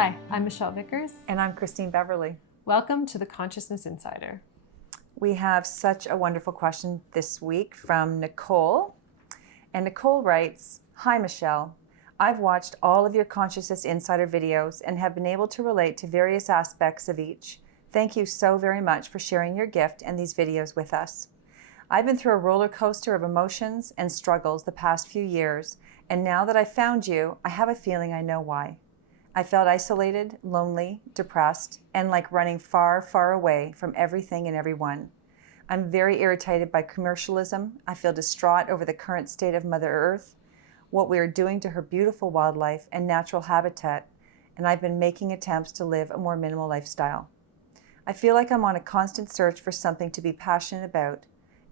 Hi, I'm Michelle Vickers. And I'm Christine Beverly. Welcome to the Consciousness Insider. We have such a wonderful question this week from Nicole. And Nicole writes, "Hi Michelle, I've watched all of your Consciousness Insider videos and have been able to relate to various aspects of each. Thank you so very much for sharing your gift and these videos with us. I've been through a roller coaster of emotions and struggles the past few years, and now that I've found you, I have a feeling I know why. I felt isolated, lonely, depressed, and like running far, far away from everything and everyone. I'm very irritated by commercialism. I feel distraught over the current state of Mother Earth, what we are doing to her beautiful wildlife and natural habitat, and I've been making attempts to live a more minimal lifestyle. I feel like I'm on a constant search for something to be passionate about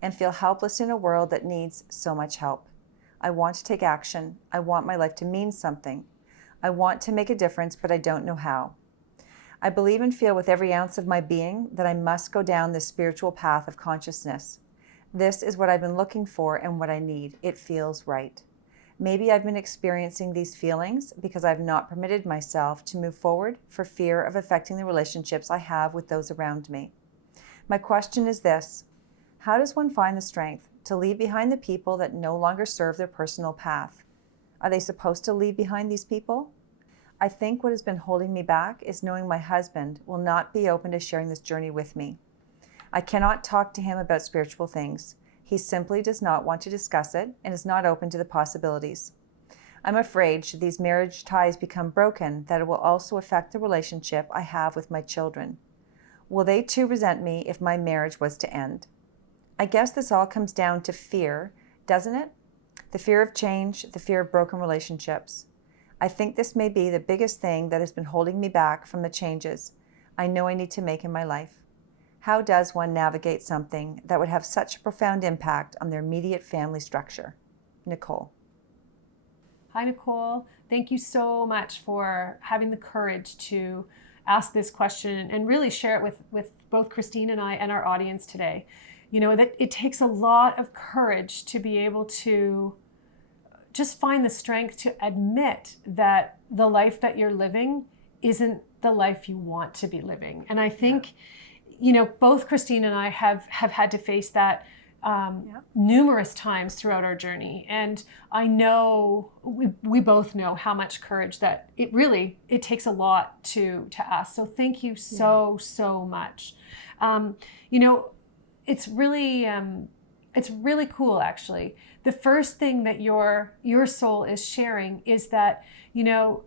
and feel helpless in a world that needs so much help. I want to take action. I want my life to mean something. I want to make a difference, but I don't know how. I believe and feel with every ounce of my being that I must go down this spiritual path of consciousness. This is what I've been looking for and what I need. It feels right. Maybe I've been experiencing these feelings because I've not permitted myself to move forward for fear of affecting the relationships I have with those around me. My question is this: how does one find the strength to leave behind the people that no longer serve their personal path? Are they supposed to leave behind these people? I think what has been holding me back is knowing my husband will not be open to sharing this journey with me. I cannot talk to him about spiritual things. He simply does not want to discuss it and is not open to the possibilities. I'm afraid should these marriage ties become broken, that it will also affect the relationship I have with my children. Will they too resent me if my marriage was to end? I guess this all comes down to fear, doesn't it? The fear of change, the fear of broken relationships. I think this may be the biggest thing that has been holding me back from the changes I know I need to make in my life. How does one navigate something that would have such a profound impact on their immediate family structure? Nicole. Hi, Nicole. Thank you so much for having the courage to ask this question and really share it with both Christine and I and our audience today. You know, that it takes a lot of courage to be able to just find the strength to admit that the life that you're living isn't the life you want to be living. And I think, you know, both Christine and I have had to face that numerous times throughout our journey. And I know, we both know how much courage that it takes a lot to ask. So thank you so much. You know, it's really cool, actually. The first thing that your soul is sharing is that, you know,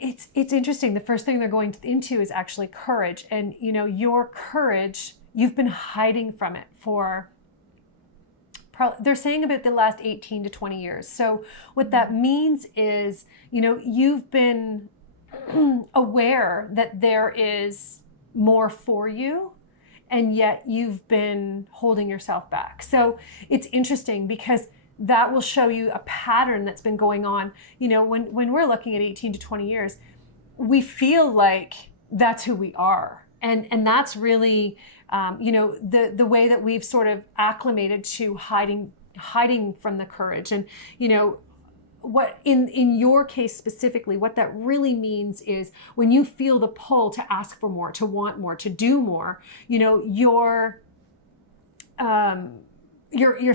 it's interesting. The first thing they're going into is actually courage. And, you know, your courage, you've been hiding from it for, they're saying about the last 18 to 20 years. So what that means is, you know, you've been aware that there is more for you, and yet you've been holding yourself back. So it's interesting because that will show you a pattern that's been going on. You know, when we're looking at 18 to 20 years, we feel like that's who we are. And that's really, you know, the way that we've sort of acclimated to hiding from the courage. And, you know, what in your case specifically, what that really means is when you feel the pull to ask for more, to want more, to do more, you know, you're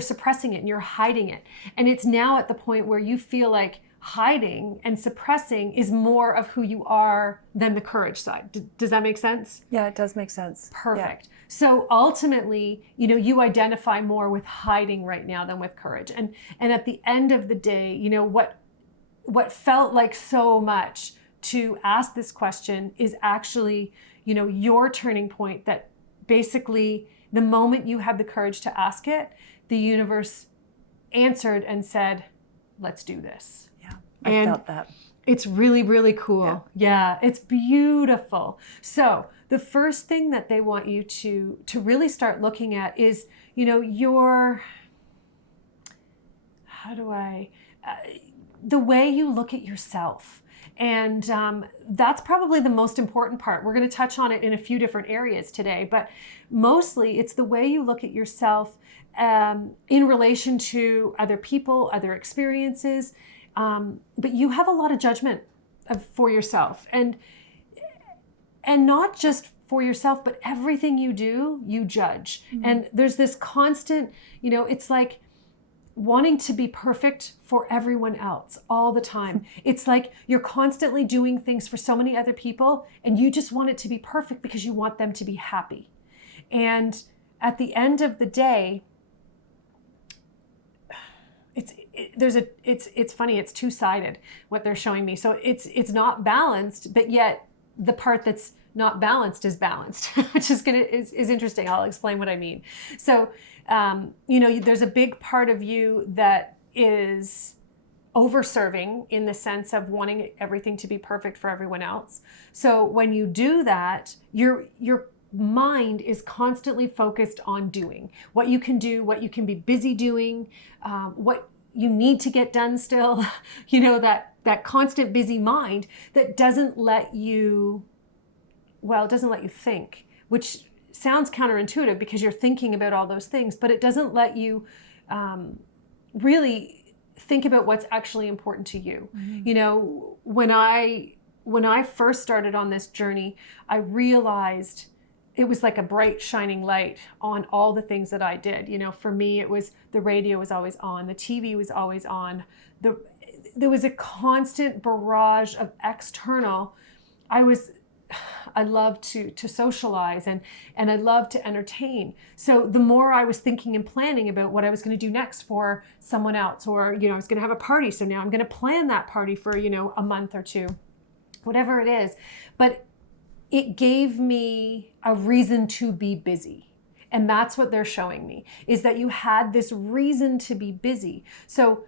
suppressing it and you're hiding it. And it's now at the point where you feel like hiding and suppressing is more of who you are than the courage side. Does that make sense? Yeah, it does make sense. Perfect. Yeah. So ultimately, you know, you identify more with hiding right now than with courage. And at the end of the day, you know, what felt like so much to ask this question is actually, you know, your turning point, that basically the moment you had the courage to ask it, the universe answered and said, let's do this. I felt that. It's really, really cool. Yeah, it's beautiful. So the first thing that they want you to really start looking at is, you know, the way you look at yourself. And that's probably the most important part. We're going to touch on it in a few different areas today, but mostly it's the way you look at yourself in relation to other people, other experiences. But you have a lot of judgment for yourself, and not just for yourself, but everything you do, you judge. And there's this constant, it's like wanting to be perfect for everyone else all the time. It's like you're constantly doing things for so many other people, and you just want it to be perfect because you want them to be happy. And at the end of the day, it's funny, it's two-sided what they're showing me. So it's not balanced, but yet the part that's not balanced is balanced, which is interesting. I'll explain what I mean. So, there's a big part of you that is over-serving in the sense of wanting everything to be perfect for everyone else. So when you do that, your mind is constantly focused on doing what you can do, what you can be busy doing, what you need to get done still, that constant busy mind that doesn't let you think, which sounds counterintuitive because you're thinking about all those things, but it doesn't let you really think about what's actually important to you. When I first started on this journey, I realized it was like a bright shining light on all the things that I did. For me, it was the radio was always on, the TV was always on, there was a constant barrage of external. I love to socialize and I love to entertain. So the more I was thinking and planning about what I was going to do next for someone else, or, I was going to have a party. So now I'm going to plan that party for, a month or two, whatever it is. But it gave me a reason to be busy. And that's what they're showing me, is that you had this reason to be busy. So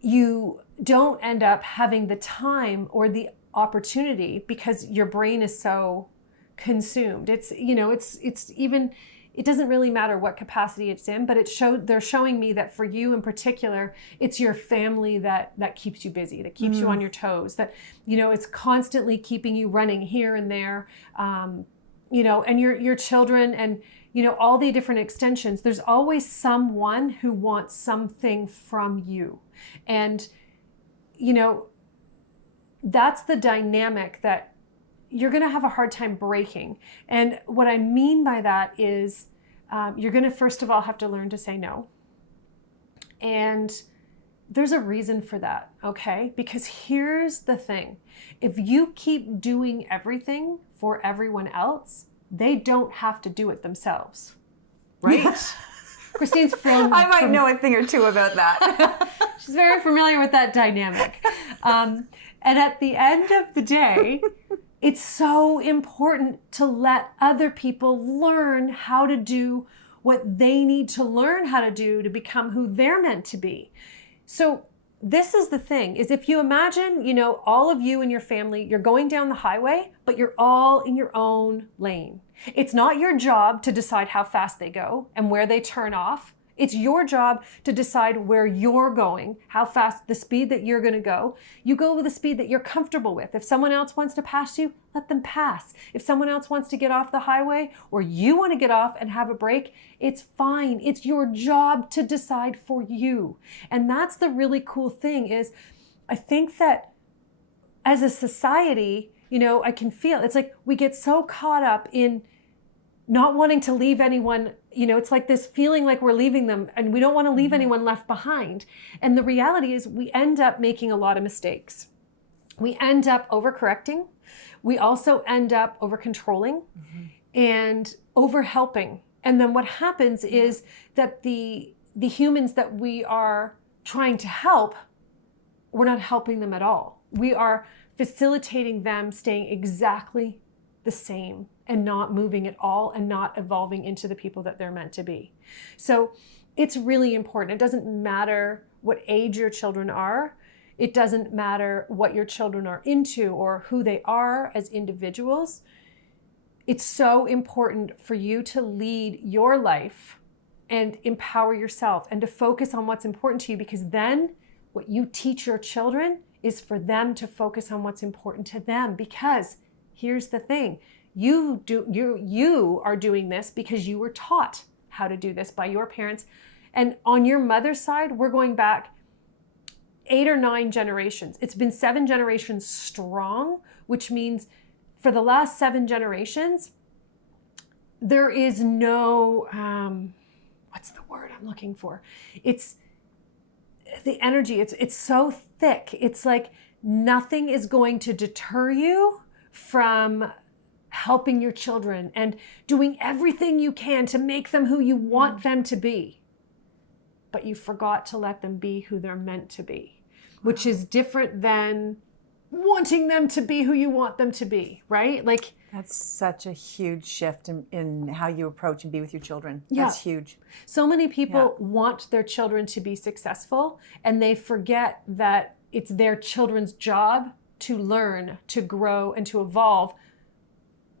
you don't end up having the time or the opportunity because your brain is so consumed. It doesn't really matter what capacity it's in, but they're showing me that for you in particular, it's your family that keeps you busy, that keeps you on your toes, that, it's constantly keeping you running here and there, and your children and, all the different extensions. There's always someone who wants something from you. And, that's the dynamic that you're going to have a hard time breaking. And what I mean by that is you're going to, first of all, have to learn to say no. And there's a reason for that, okay? Because here's the thing. If you keep doing everything for everyone else, they don't have to do it themselves, right? Christine's I might know a thing or two about that. She's very familiar with that dynamic. And at the end of the day, it's so important to let other people learn how to do what they need to learn how to do to become who they're meant to be. So this is the thing, is if you imagine, all of you and your family, you're going down the highway, but you're all in your own lane. It's not your job to decide how fast they go and where they turn off. It's your job to decide where you're going, how fast, the speed that you're going to go. You go with the speed that you're comfortable with. If someone else wants to pass you, let them pass. If someone else wants to get off the highway or you want to get off and have a break, it's fine. It's your job to decide for you. And that's the really cool thing is I think that as a society, I can feel it's like we get so caught up in not wanting to leave anyone, it's like this feeling like we're leaving them and we don't want to leave anyone left behind. And the reality is we end up making a lot of mistakes. We end up overcorrecting. We also end up over-controlling and over-helping. And then what happens is that the humans that we are trying to help, we're not helping them at all. We are facilitating them staying exactly the same and not moving at all and not evolving into the people that they're meant to be. So it's really important. It doesn't matter what age your children are. It doesn't matter what your children are into or who they are as individuals. It's so important for you to lead your life and empower yourself and to focus on what's important to you, because then what you teach your children is for them to focus on what's important to them. Because here's the thing, you are doing this because you were taught how to do this by your parents. And on your mother's side, we're going back 8 or 9 generations. It's been 7 generations strong, which means for the last 7 generations, there is no, what's the word I'm looking for? It's the energy. It's so thick. It's like nothing is going to deter you from helping your children and doing everything you can to make them who you want them to be. But you forgot to let them be who they're meant to be, which is different than wanting them to be who you want them to be, right? Like, that's such a huge shift in how you approach and be with your children. Yeah. That's huge. So many people want their children to be successful, and they forget that it's their children's job to learn, to grow, and to evolve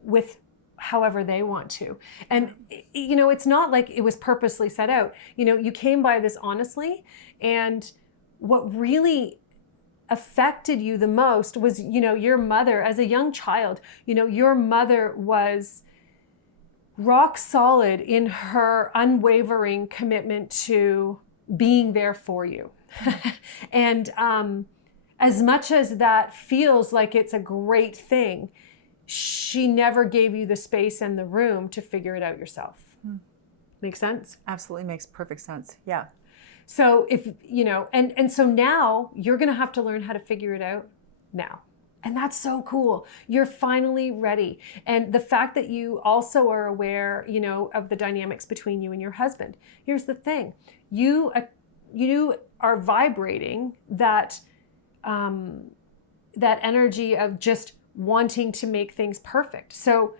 with however they want to. And, you know, it's not like it was purposely set out. You know, you came by this honestly, and what really affected you the most was, you know, your mother as a young child. You know, your mother was rock solid in her unwavering commitment to being there for you. And as much as that feels like it's a great thing, she never gave you the space and the room to figure it out yourself. Make sense? Absolutely makes perfect sense. Yeah. So if, you know, and so now you're going to have to learn how to figure it out now. And that's so cool. You're finally ready. And the fact that you also are aware, you know, of the dynamics between you and your husband. Here's the thing. You are vibrating that, that energy of just wanting to make things perfect. So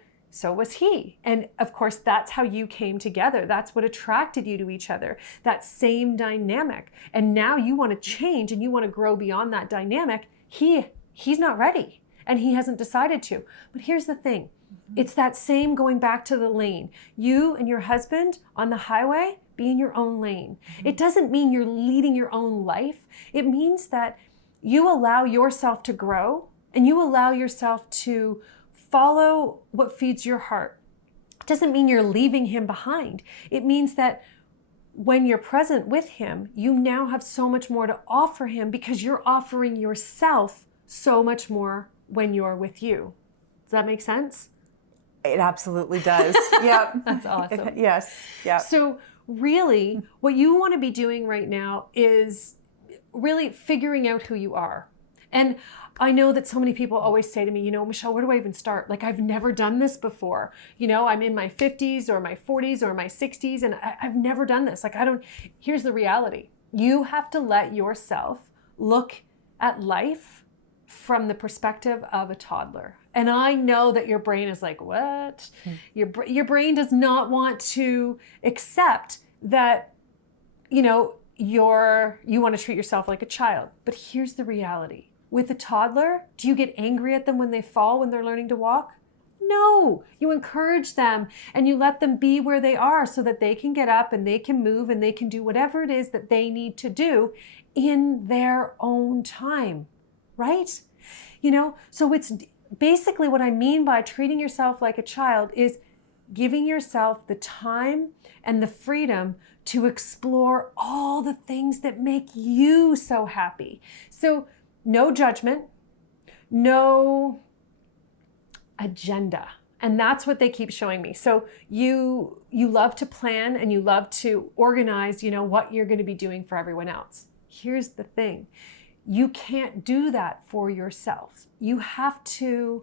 was he. And of course, that's how you came together. That's what attracted you to each other, that same dynamic. And now you want to change and you want to grow beyond that dynamic. He's not ready and he hasn't decided to. But here's the thing. It's that same going back to the lane. You and your husband on the highway, be in your own lane. It doesn't mean you're leading your own life. It means that you allow yourself to grow and you allow yourself to follow what feeds your heart. It doesn't mean you're leaving him behind. It means that when you're present with him, you now have so much more to offer him because you're offering yourself so much more when you're with you. Does that make sense? It absolutely does. Yep. That's awesome. Yes. Yeah. So really, what you want to be doing right now is really figuring out who you are. And I know that so many people always say to me, you know, Michelle, where do I even start? Like, I've never done this before. You know, I'm in my 50s or my 40s or my 60s, and I've never done this. Like, here's the reality. You have to let yourself look at life from the perspective of a toddler. And I know that your brain is like, what? Your brain does not want to accept that, you know, you want to treat yourself like a child. But here's the reality. With a toddler, do you get angry at them when they fall when they're learning to walk? No, you encourage them and you let them be where they are so that they can get up and they can move and they can do whatever it is that they need to do in their own time, right? You know, so it's basically what I mean by treating yourself like a child is giving yourself the time and the freedom to explore all the things that make you so happy. So no judgment, no agenda. And that's what they keep showing me. So you love to plan and you love to organize, you know, what you're going to be doing for everyone else. Here's the thing. You can't do that for yourself. You have to,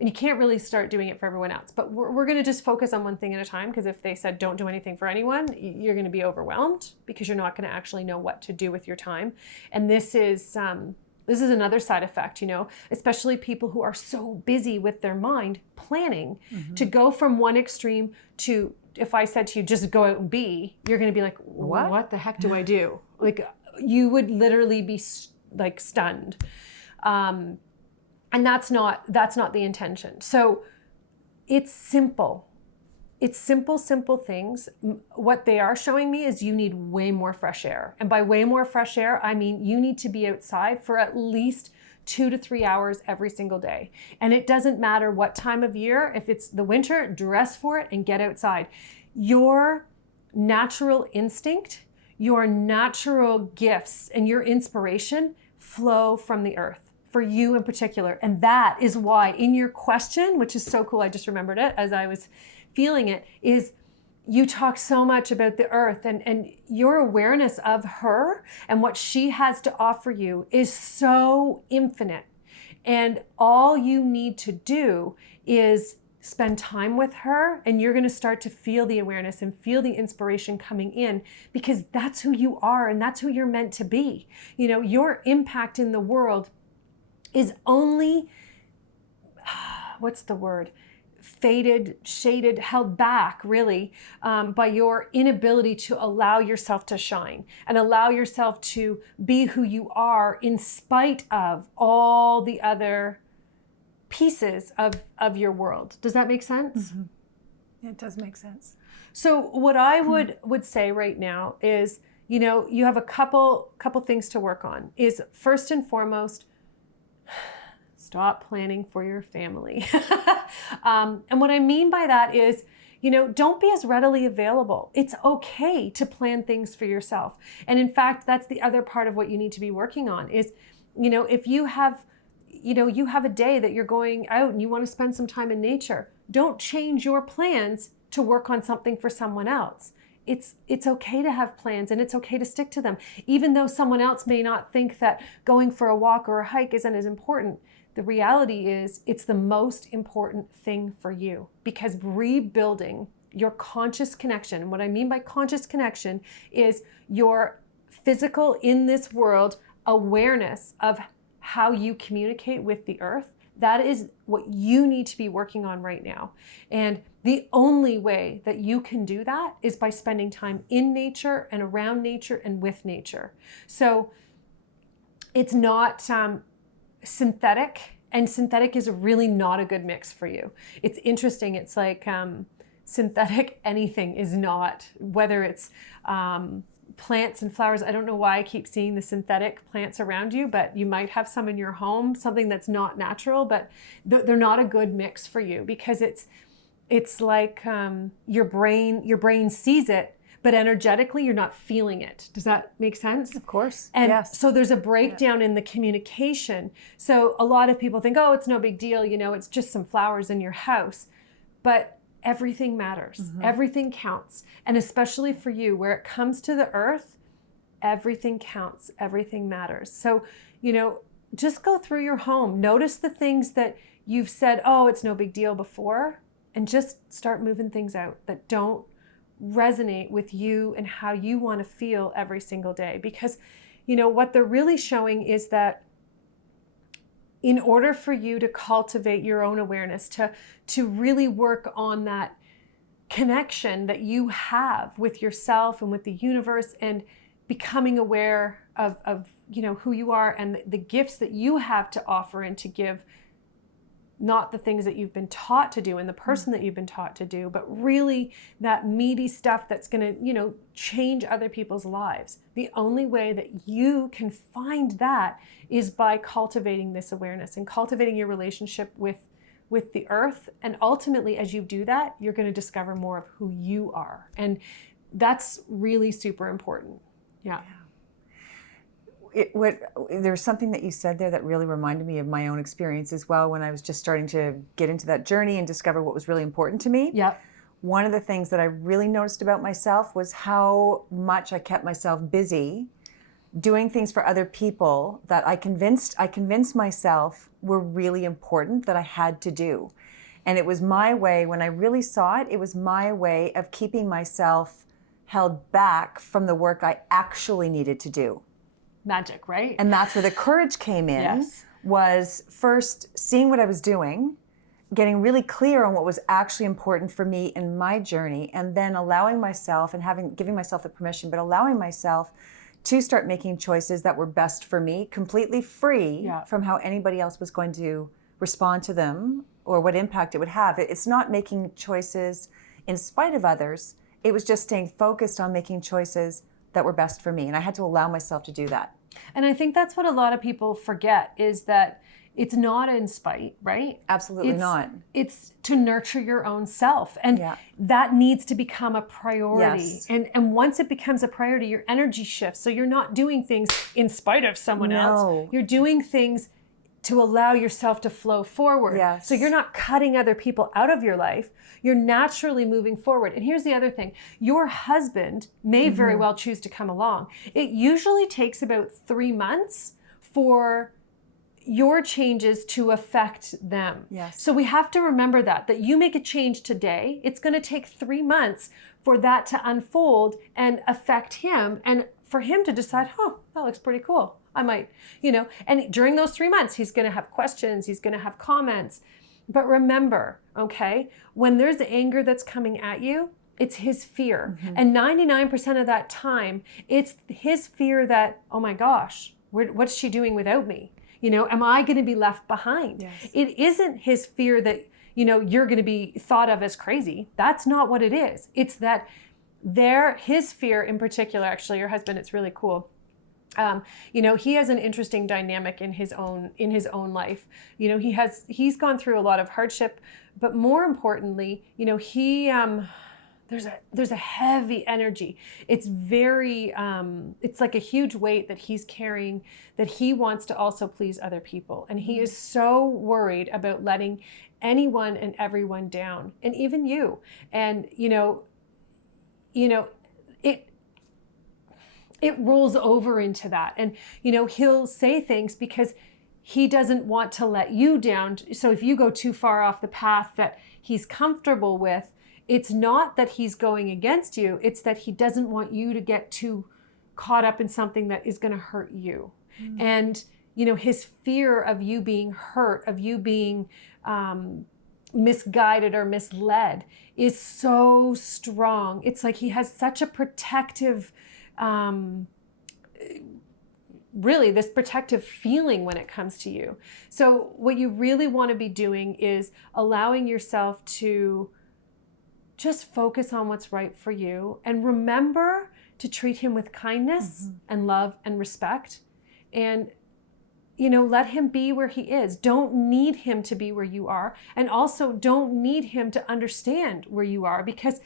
and you can't really start doing it for everyone else. But we're going to just focus on one thing at a time, because if they said don't do anything for anyone, you're going to be overwhelmed because you're not going to actually know what to do with your time. And this is another side effect, you know, especially people who are so busy with their mind planning to go from one extreme to, if I said to you, just go out and be, you're going to be like, what the heck do I do? Like, you would literally be like stunned. And that's not the intention. So it's simple. It's simple things. What they are showing me is you need way more fresh air. And by way more fresh air, I mean you need to be outside for at least 2 to 3 hours every single day. And it doesn't matter what time of year. If it's the winter, dress for it and get outside. Your natural instinct, your natural gifts, and your inspiration flow from the earth for you in particular. And that is why in your question, which is so cool, I just remembered it as I was feeling it, is you talk so much about the earth, and your awareness of her and what she has to offer you is so infinite. And all you need to do is spend time with her, and you're going to start to feel the awareness and feel the inspiration coming in, because that's who you are and that's who you're meant to be. You know, your impact in the world is only, what's the word? Faded, shaded, held back really by your inability to allow yourself to shine and allow yourself to be who you are in spite of all the other pieces of your world. Does that make sense? Mm-hmm. It does make sense. So what I would say right now is, you know, you have a couple things to work on. Is first and foremost, stop planning for your family. And what I mean by that is, you know, don't be as readily available. It's okay to plan things for yourself. And in fact, that's the other part of what you need to be working on is, you know, if you have, you know, you have a day that you're going out and you want to spend some time in nature, don't change your plans to work on something for someone else. It's okay to have plans, and it's okay to stick to them, even though someone else may not think that going for a walk or a hike isn't as important. The reality is it's the most important thing for you, because rebuilding your conscious connection, and what I mean by conscious connection is your physical in this world awareness of how you communicate with the earth. That is what you need to be working on right now. And the only way that you can do that is by spending time in nature and around nature and with nature. So it's not synthetic, and synthetic is really not a good mix for you. It's interesting. It's like synthetic anything is not, whether it's plants and flowers. I don't know why I keep seeing the synthetic plants around you, but you might have some in your home, something that's not natural, but they're not a good mix for you, because it's like your brain sees it, but energetically you're not feeling it. Does that make sense? Of course. And yes. So there's a breakdown in the communication. So a lot of people think, oh, it's no big deal, you know, it's just some flowers in your house. But everything matters. Mm-hmm. Everything counts. And especially for you, where it comes to the earth, everything counts. Everything matters. So, you know, just go through your home. Notice the things that you've said, oh, it's no big deal before, and just start moving things out that don't resonate with you and how you want to feel every single day. Because, you know, what they're really showing is that in order for you to cultivate your own awareness, to really work on that connection that you have with yourself and with the universe, and becoming aware of you know, who you are and the gifts that you have to offer and to give, not the things that you've been taught to do and the person that you've been taught to do, but really that meaty stuff that's going to, you know, change other people's lives. The only way that you can find that is by cultivating this awareness and cultivating your relationship with the earth. And ultimately, as you do that, you're going to discover more of who you are. And that's really super important. Yeah. There's something that you said there that really reminded me of my own experience as well, when I was just starting to get into that journey and discover what was really important to me. Yeah. One of the things that I really noticed about myself was how much I kept myself busy doing things for other people that I convinced myself were really important, that I had to do. And it was my way, when I really saw it, it was my way of keeping myself held back from the work I actually needed to do. Magic, right? And that's where the courage came in. Yes. Was first seeing what I was doing, getting really clear on what was actually important for me in my journey, and then allowing myself and giving myself the permission, but allowing myself to start making choices that were best for me, completely free from how anybody else was going to respond to them or what impact it would have. It's not making choices in spite of others. It was just staying focused on making choices that were best for me. And I had to allow myself to do that. And I think that's what a lot of people forget, is that It's not in spite, right? Absolutely not. It's to nurture your own self. And Yeah. that needs to become a priority. Yes. And once it becomes a priority, your energy shifts. So you're not doing things in spite of someone else. You're doing things to allow yourself to flow forward. Yes. So you're not cutting other people out of your life. You're naturally moving forward. And here's the other thing. Your husband may very well choose to come along. It usually takes about 3 months for your changes to affect them. Yes. So we have to remember that you make a change today, it's going to take 3 months for that to unfold and affect him, and for him to decide, oh, that looks pretty cool. I might, and during those 3 months, he's going to have questions, he's going to have comments. But remember, okay, when there's anger that's coming at you, it's his fear. And 99% of that time, it's his fear that, oh my gosh, what's she doing without me? Am I going to be left behind? Yes. It isn't his fear that, you're going to be thought of as crazy. That's not what it is. It's that his fear in particular, actually, your husband, it's really cool. He has an interesting dynamic in his own life. He's gone through a lot of hardship, but more importantly, there's a heavy energy. It's very, it's like a huge weight that he's carrying, that he wants to also please other people. And he is so worried about letting anyone and everyone down, and even you. And, it rolls over into that. And, he'll say things because he doesn't want to let you down. So if you go too far off the path that he's comfortable with, it's not that he's going against you. It's that he doesn't want you to get too caught up in something that is going to hurt you. And, his fear of you being hurt, of you being misguided or misled is so strong. It's like he has such a protective, really this protective feeling when it comes to you. So what you really want to be doing is allowing yourself to just focus on what's right for you, and remember to treat him with kindness and love and respect, and let him be where he is. Don't need him to be where you are, and also don't need him to understand where you are, because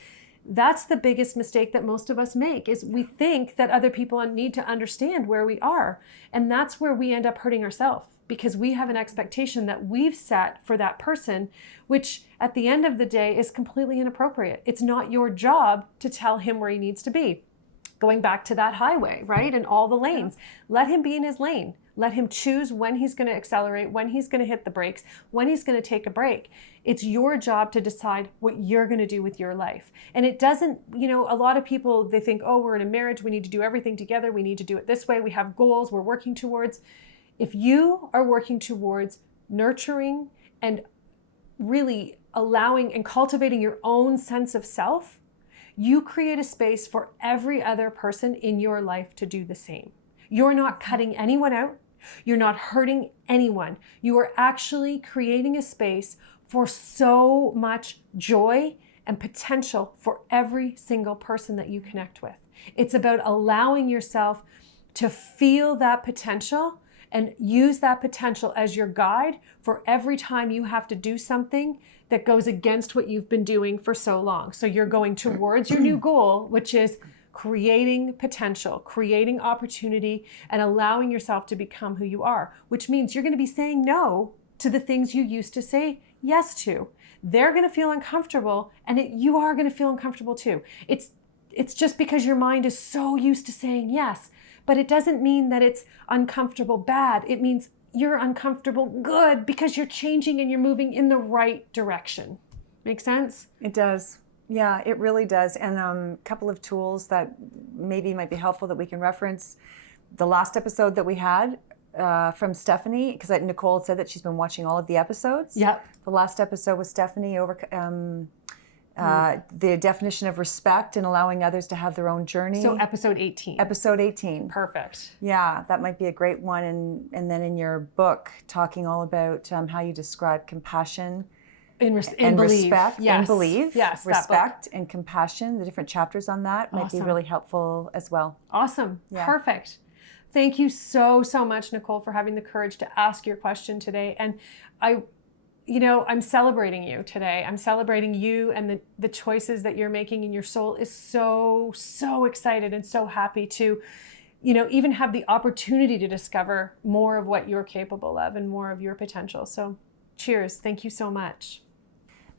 that's the biggest mistake that most of us make, is we think that other people need to understand where we are, and that's where we end up hurting ourselves, because we have an expectation that we've set for that person, which at the end of the day is completely inappropriate. It's not your job to tell him where he needs to be. Going back to that highway, right? And all the lanes. Let him be in his lane. Let him choose when he's going to accelerate, when he's going to hit the brakes, when he's going to take a break. It's your job to decide what you're going to do with your life. And it doesn't, a lot of people, they think, oh, we're in a marriage, we need to do everything together, we need to do it this way, we have goals we're working towards. If you are working towards nurturing and really allowing and cultivating your own sense of self, you create a space for every other person in your life to do the same. You're not cutting anyone out. You're not hurting anyone. You are actually creating a space for so much joy and potential for every single person that you connect with. It's about allowing yourself to feel that potential and use that potential as your guide for every time you have to do something that goes against what you've been doing for so long. So you're going towards your new goal, which is creating potential, creating opportunity, and allowing yourself to become who you are, which means you're going to be saying no to the things you used to say yes to. They're going to feel uncomfortable, and you are going to feel uncomfortable too. It's just because your mind is so used to saying yes, but it doesn't mean that it's uncomfortable bad. It means you're uncomfortable good, because you're changing and you're moving in the right direction. Make sense? It does. Yeah, it really does. And a couple of tools that maybe might be helpful that we can reference. The last episode that we had from Stephanie, because Nicole said that she's been watching all of the episodes. Yep. The last episode was Stephanie the definition of respect and allowing others to have their own journey. So episode 18. Episode 18. Perfect. Yeah, that might be a great one. And then in your book, talking all about how you describe compassion and respect yes. and believe. Yes, respect and compassion, the different chapters on that might be Awesome. really helpful as well. Awesome. Yeah. Perfect. Thank you so, so much, Nicole, for having the courage to ask your question today. And I'm celebrating you today. I'm celebrating you and the choices that you're making, and your soul is so, so excited and so happy to, even have the opportunity to discover more of what you're capable of and more of your potential. So cheers. Thank you so much.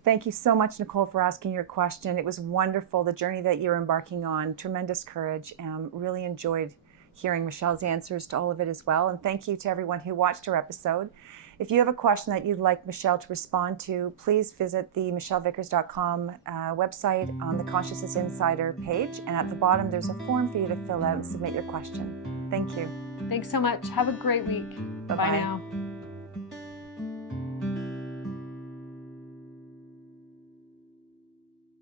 Thank you so much, Nicole, for asking your question. It was wonderful, the journey that you're embarking on. Tremendous courage. Really enjoyed hearing Michelle's answers to all of it as well. And thank you to everyone who watched our episode. If you have a question that you'd like Michelle to respond to, please visit the michellevickers.com website on the Consciousness Insider page. And at the bottom, there's a form for you to fill out and submit your question. Thank you. Thanks so much. Have a great week. Bye-bye. Bye now.